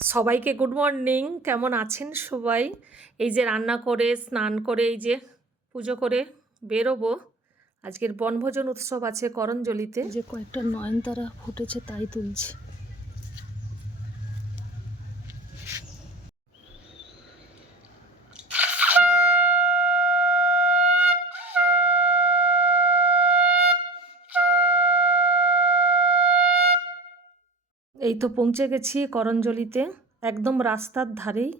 সবাইকে good morning. কেমন আছেন সবাই? এই যে রান্না করে, স্নান করে, এই যে পুজো করে বেরোবো। আজকের বনভোজন উৎসব আছে করঞ্জলিতে। যে কয়েকটা নয়নতারা ফুটেছে তাই তুলছি। এই তো পৌঁছে গেছি করঞ্জলিতে, একদম রাস্তার ধারেই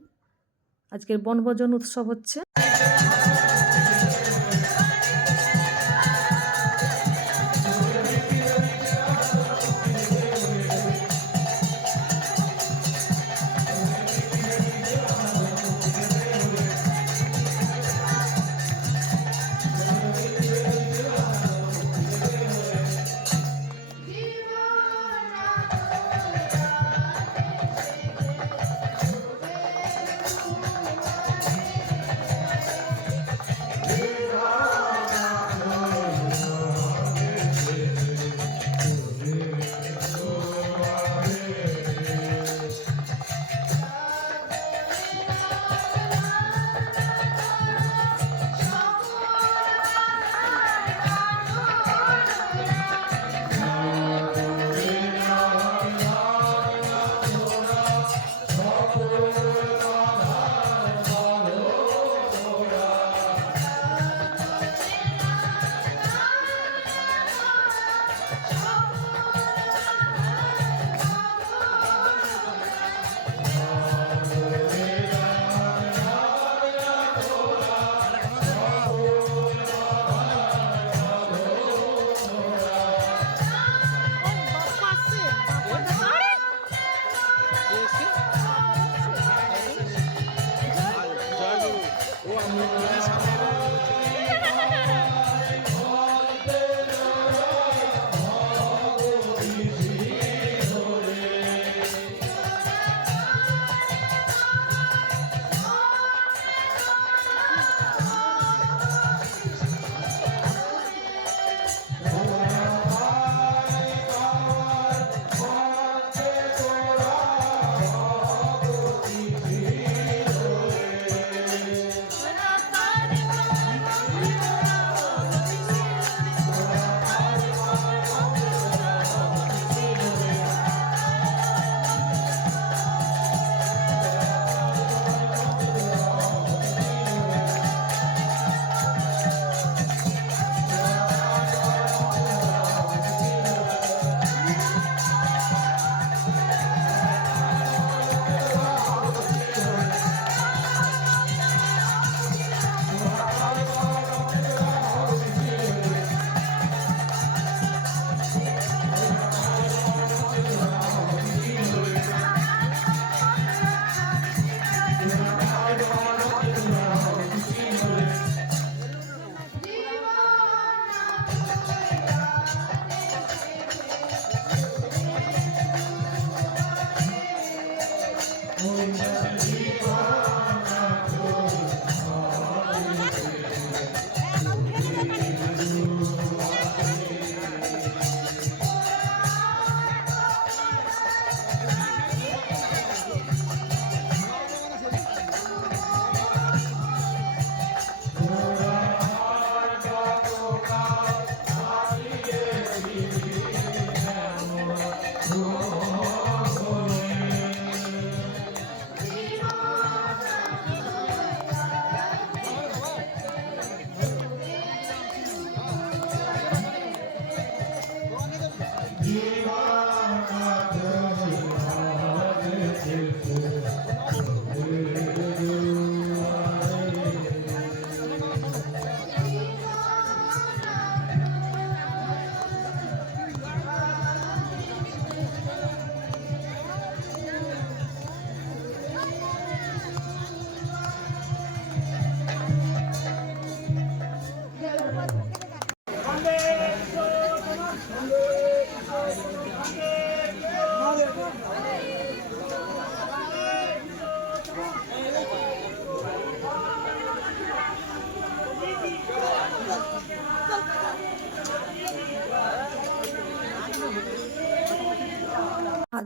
আজকের বনভোজন উৎসব হচ্ছে।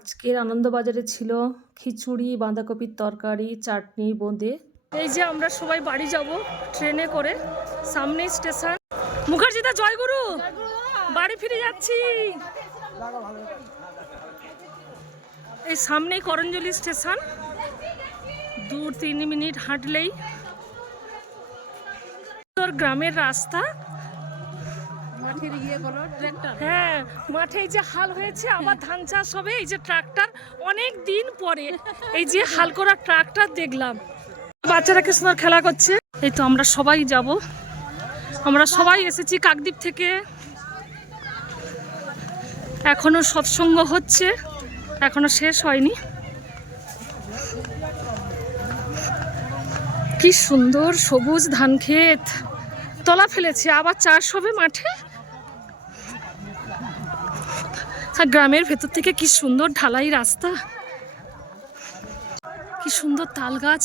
আজকের আনন্দবাজারে ছিল খিচুড়ি, বাঁধাকপির তরকারি, চাটনি, বোঁদে। এই যে আমরা সবাই বাড়ি যাব ট্রেনে করে, সামনেই স্টেশন। মুখার্জিদা জয়গুরু, বাড়ি ফিরে যাচ্ছি। এই সামনেই করঞ্জলি স্টেশন, 2-3 মিনিট হাঁটলেই। গ্রামের রাস্তা, হ্যাঁ মাঠে এই যে হাল হয়েছে, আবার ধান চাষ হবে। এই যে ট্রাক্টর, অনেক দিন পরে এই যে হাল করা ট্রাক্টর দেখলাম। বাচ্চারা কি সুন্দর খেলা করছে। এই তো আমরা সবাই যাব, আমরা সবাই এসেছি কাকদ্বীপ থেকে। এখনো সৎসঙ্গ হচ্ছে, এখনো শেষ হয়নি। কি সুন্দর সবুজ ধান ক্ষেত, তলা ফেলেছে, আবার চাষ হবে মাঠে। আর গ্রামের ভেতর থেকে কি সুন্দর ঢালাই রাস্তা, কি সুন্দর তাল গাছ।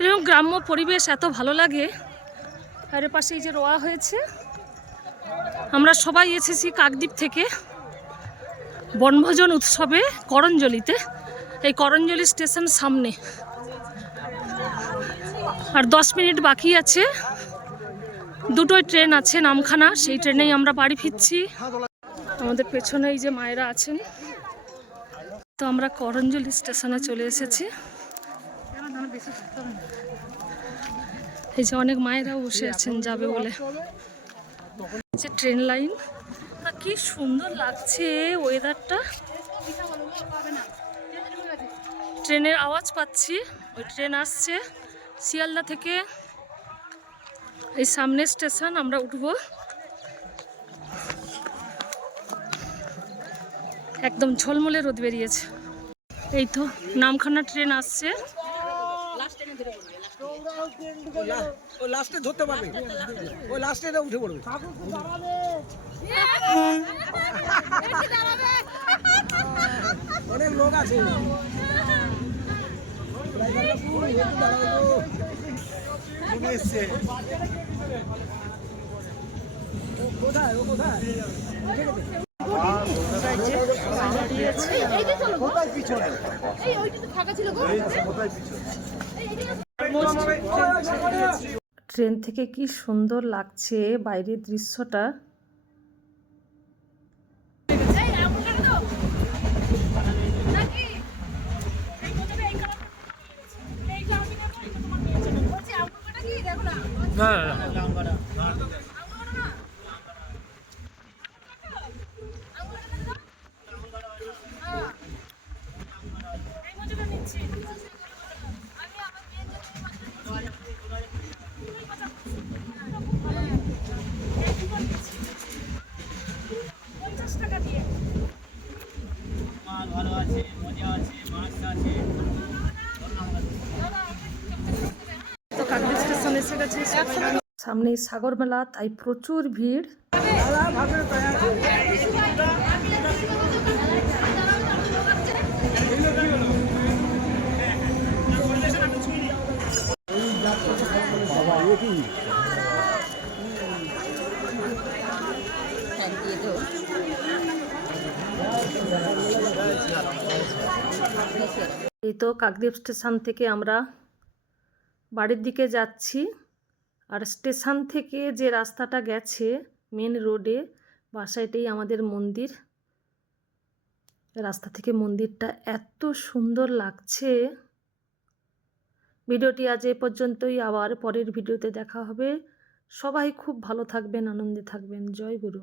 এরকম গ্রাম্য পরিবেশ এত ভালো লাগে। আর এর পাশে এই যে রোয়া হয়েছে। আমরা সবাই এসেছি কাকদ্বীপ থেকে বনভোজন উৎসবে করঞ্জলিতে। এই করঞ্জলি স্টেশন সামনে, আর 10 মিনিট বাকি আছে। দুটোই ট্রেন আছে নামখানা, সেই ট্রেনেই আমরা বাড়ি ফিরছি। আমাদের পেছনে এই যে মায়েরা আছেন। তো আমরা করঞ্জলি স্টেশনে চলে এসেছি। এই যে অনেক মায়েরাও বসে আছেন যাবে বলে। যে ট্রেন লাইন, কি সুন্দর লাগছে ওয়েদারটা। ট্রেনের আওয়াজ পাচ্ছি, ওই ট্রেন আসছে শিয়ালদা থেকে। এই সামনে স্টেশন, আমরা উঠবো। একদম ঝলমলে রোদ বেরিয়েছে। এই তো নামখানা ট্রেন আসছে। লাস্টে ধরতে পারবে, ওই লাস্টে উঠে পড়বে। অনেক লোক আছে। কোথায় ও কোথায়? ট্রেন থেকে কি সুন্দর লাগছে বাইরের দৃশ্যটা। তো কাকদ্বীপ স্টেশন এসে গেছে, সামনেই সাগর মেলা, তাই প্রচুর ভিড়। এই তো কাকদ্বীপ স্টেশন থেকে আমরা বাড়ির দিকে যাচ্ছি। আর স্টেশন থেকে যে রাস্তাটা গেছে মেন রোডে, বাসাইটাই আমাদের মন্দির। রাস্তা থেকে মন্দিরটা এত সুন্দর লাগছে। ভিডিওটি আজ এ পর্যন্তই, আবার পরের ভিডিওতে দেখা হবে। সবাই খুব ভালো থাকবেন, আনন্দে থাকবেন। জয় গুরু।